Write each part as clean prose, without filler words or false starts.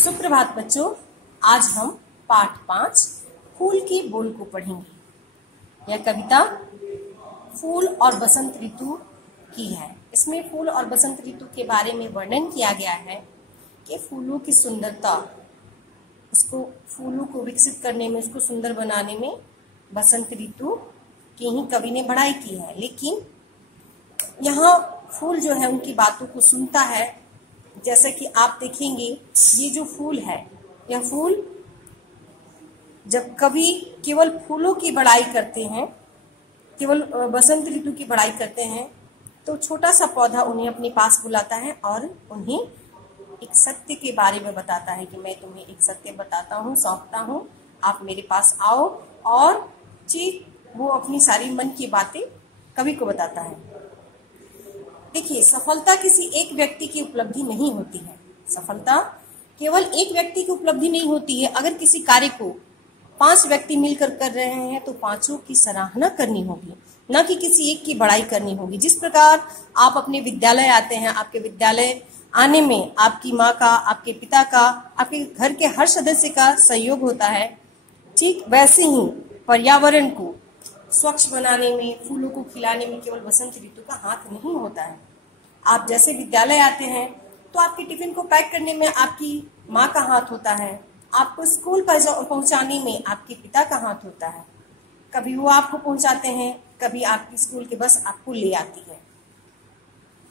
सुप्रभात बच्चों, आज हम पाठ 5 फूल की बोल को पढ़ेंगे। यह कविता फूल और बसंत ऋतु की है। इसमें फूल और बसंत ऋतु के बारे में वर्णन किया गया है कि फूलों की सुंदरता, उसको फूलों को विकसित करने में, उसको सुंदर बनाने में बसंत ऋतु की ही कवि ने बढ़ाई की है। लेकिन यहाँ फूल जो है उनकी बातों को सुनता है। जैसे कि आप देखेंगे, ये जो फूल है, यह फूल जब कवि केवल फूलों की बड़ाई करते हैं, केवल बसंत ऋतु की बड़ाई करते हैं, तो छोटा सा पौधा उन्हें अपने पास बुलाता है और उन्हें एक सत्य के बारे में बताता है कि मैं तुम्हें एक सत्य बताता हूँ, सौंपता हूँ, आप मेरे पास आओ। और वो अपनी सारी मन की बातें कवि को बताता है। देखिए, सफलता किसी एक व्यक्ति की उपलब्धि नहीं होती है। सफलता केवल एक व्यक्ति की उपलब्धि नहीं होती है। अगर किसी कार्य को 5 व्यक्ति मिलकर कर रहे हैं तो 5 की सराहना करनी होगी, न कि किसी एक की बड़ाई करनी होगी। जिस प्रकार आप अपने विद्यालय आते हैं, आपके विद्यालय आने में आपकी माँ का, आपके पिता का, आपके घर के हर सदस्य का सहयोग होता है, ठीक वैसे ही पर्यावरण को स्वच्छ बनाने में, फूलों को खिलाने में केवल बसंत ऋतु का हाथ नहीं होता है। आप जैसे विद्यालय आते हैं तो आपके टिफिन को पैक करने में आपकी माँ का हाथ होता है, आपको स्कूल पहुंचाने में आपके पिता का हाथ होता है। कभी वो आपको पहुंचाते हैं, कभी आपकी स्कूल की बस आपको ले आती है।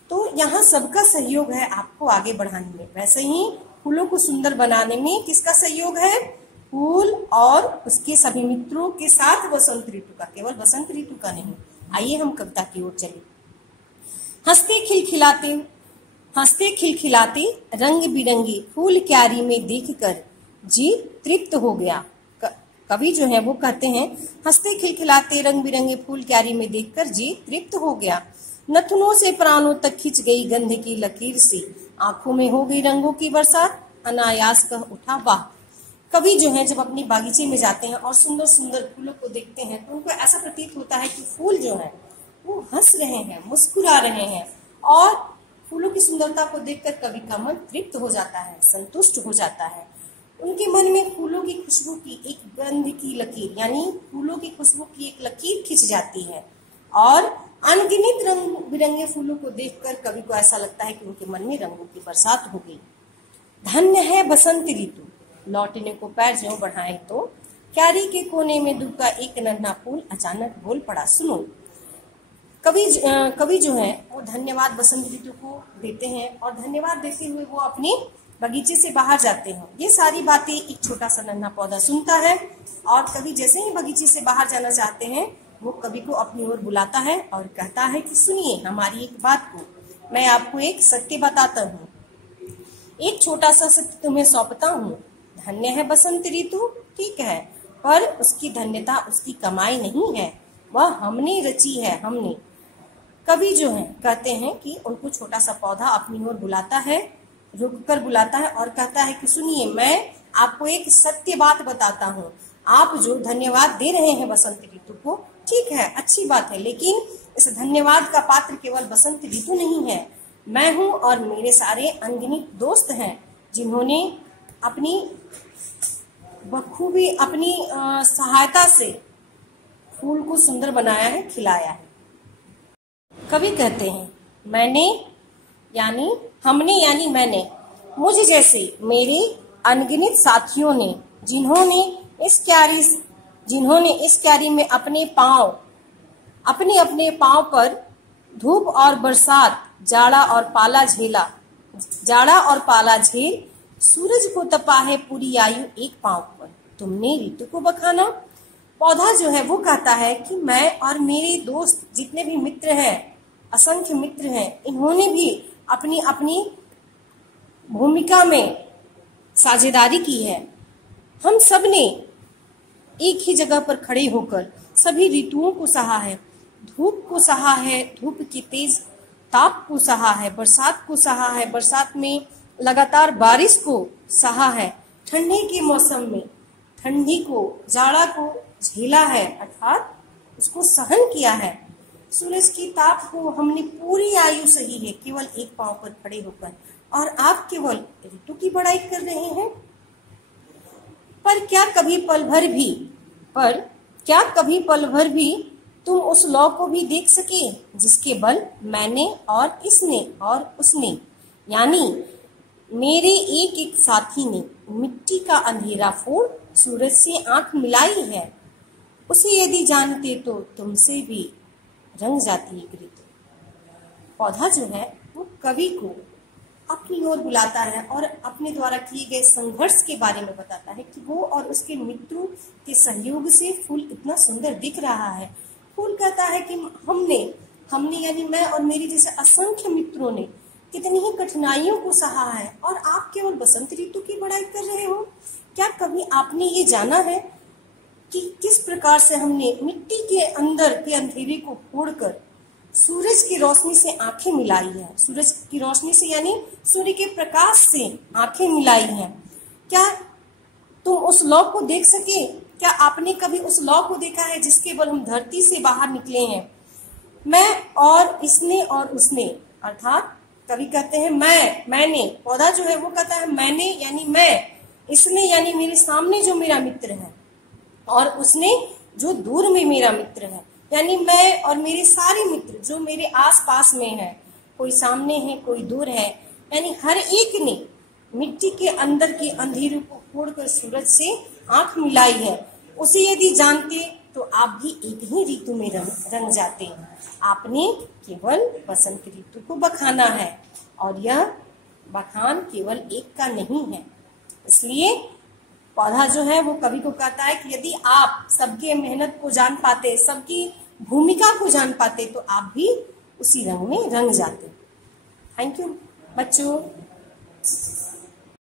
तो यहाँ सबका सहयोग है आपको आगे बढ़ाने में। वैसे ही फूलों को सुंदर बनाने में किसका सहयोग है? फूल और उसके सभी मित्रों के साथ बसंत ऋतु का, केवल बसंत ऋतु का नहीं। आइए हम कविता की ओर चले। हंसते खिलखिलाते रंग बिरंगे फूल क्यारी में देखकर जी तृप्त हो गया। कवि जो है वो कहते हैं, हंसते खिलखिलाते रंग बिरंगे फूल क्यारी में देखकर जी तृप्त हो गया। नथुनों से प्राणों तक खिंच गई गंध की लकीर से, आंखों में हो गई रंगों की बरसात, अनायास कह उठा वाह। कवि जो है जब अपने बागीचे में जाते हैं और सुंदर सुंदर फूलों को देखते हैं तो उनको ऐसा प्रतीत होता है कि फूल जो है वो हंस रहे हैं, मुस्कुरा रहे हैं। और फूलों की सुंदरता को देखकर कवि का मन तृप्त हो जाता है, संतुष्ट हो जाता है। उनके मन में फूलों की खुशबू की एक गंध की लकीर, यानी फूलों की खुशबू की एक लकीर खिंच जाती है। और अनगिनत रंग बिरंगे फूलों को देखकर कवि को ऐसा लगता है कि उनके मन में रंगों की बरसात हो गई। धन्य है बसंत ऋतु, लौटने को पैर ज्यों बढ़ाए तो, क्यारी के कोने में दुबका एक नन्हा फूल अचानक बोल पड़ा सुनो। कवि जो है वो धन्यवाद बसंत ऋतु को देते हैं और धन्यवाद देते हुए वो अपने बगीचे से बाहर जाते हैं। ये सारी बातें एक छोटा सा नन्हा पौधा सुनता है और कवि जैसे ही बगीचे से बाहर जाना चाहते हैं, वो कवि को अपनी ओर बुलाता है और कहता है कि सुनिए हमारी एक बात को, मैं आपको एक सत्य बताता हूँ, एक छोटा सा सत्य तुम्हें सौंपता हूँ। धन्य है बसंत ऋतु, ठीक है, पर उसकी धन्यता उसकी कमाई नहीं है, वह हमने रची है, हमने। कवि जो है कहते हैं कि उनको छोटा सा पौधा अपनी ओर बुलाता है, रुक कर बुलाता है और कहता है कि सुनिए, मैं आपको एक सत्य बात बताता हूँ। आप जो धन्यवाद दे रहे हैं बसंत ऋतु को, ठीक है, अच्छी बात है, लेकिन इस धन्यवाद का पात्र केवल बसंत ऋतु नहीं है। मैं हूँ और मेरे सारे अनगिनत दोस्त हैं जिन्होंने अपनी बखूबी, अपनी सहायता से फूल को सुंदर बनाया है, खिलाया है। कवि कहते हैं, मैंने यानी हमने यानी मैंने, मुझ जैसे मेरे अनगिनत साथियों ने, जिन्होंने इस क्यारी में अपने अपने पांव पर धूप और बरसात, जाड़ा और पाला झेल सूरज को तपा है पूरी आयु एक पांव पर, तुमने ऋतु को बखाना। पौधा जो है वो कहता है कि मैं और मेरे दोस्त जितने भी मित्र हैं, असंख्य मित्र हैं, इन्होंने भी अपनी अपनी भूमिका में साझेदारी की है। हम सब ने एक ही जगह पर खड़े होकर सभी ऋतुओं को सहा है, धूप को सहा है, धूप की तेज ताप को सहा है, बरसात को सहा है, बरसात में लगातार बारिश को सहा है, ठंडी के मौसम में ठंडी को, जाड़ा को झेला है, अर्थात उसको सहन किया है। सूरज की ताप को हमने पूरी आयु सही है, केवल एक पांव पर खड़े होकर। और आप केवल ऋतु की बड़ाई कर रहे हैं। पर क्या कभी पल भर भी तुम उस लौ को भी देख सके जिसके बल मैंने और इसने और उसने यानी मेरे एक एक साथी ने मिट्टी का अंधेरा फोड़ सूरज से आंख मिलाई है। उसे यदि जानते तो तुमसे भी रंग जाती एक ऋतु। पौधा जो है वो कवि को अपनी ओर बुलाता है और अपने द्वारा किए गए संघर्ष के बारे में बताता है कि वो और उसके मित्रों के सहयोग से फूल इतना सुंदर दिख रहा है। फूल कहता है कि हमने यानी मैं और मेरे जैसे असंख्य मित्रों ने कितनी ही कठिनाइयों को सहा है और आप केवल बसंत ऋतु की बड़ाई कर रहे हो। क्या कभी आपने ये जाना है कि किस प्रकार से हमने मिट्टी के अंदर के अंधेरे को फोड़कर सूरज की रोशनी से आंखें मिलाई है। सूरज की रोशनी से यानी सूर्य के प्रकाश से आंखें मिलाई हैं। क्या तुम उस लौ को देख सके? क्या आपने कभी उस लौ को देखा है जिसके बल हम धरती से बाहर निकले हैं? मैं और इसने और उसने, अर्थात कवि कहते हैं मैंने, पौधा जो है वो कहता है मैंने यानी मैं, इसने यानी मेरे सामने जो मेरा मित्र है, और उसने जो दूर में मेरा मित्र है, यानी मैं और मेरे सारे मित्र जो मेरे आसपास में है, कोई सामने है कोई दूर है, यानी हर एक ने मिट्टी के अंदर के अंधेरे को फोड़कर सूरज से आंख मिलाई है। उसे यदि जानते तो आप भी एक ही ऋतु में रंग जाते। आपने केवल बसंत ऋतु को बखाना है और यह बखान केवल एक का नहीं है। इसलिए पौधा जो है वो कवि को कहता है कि यदि आप सबके मेहनत को जान पाते, सबकी भूमिका को जान पाते तो आप भी उसी रंग में रंग जाते। थैंक यू बच्चों।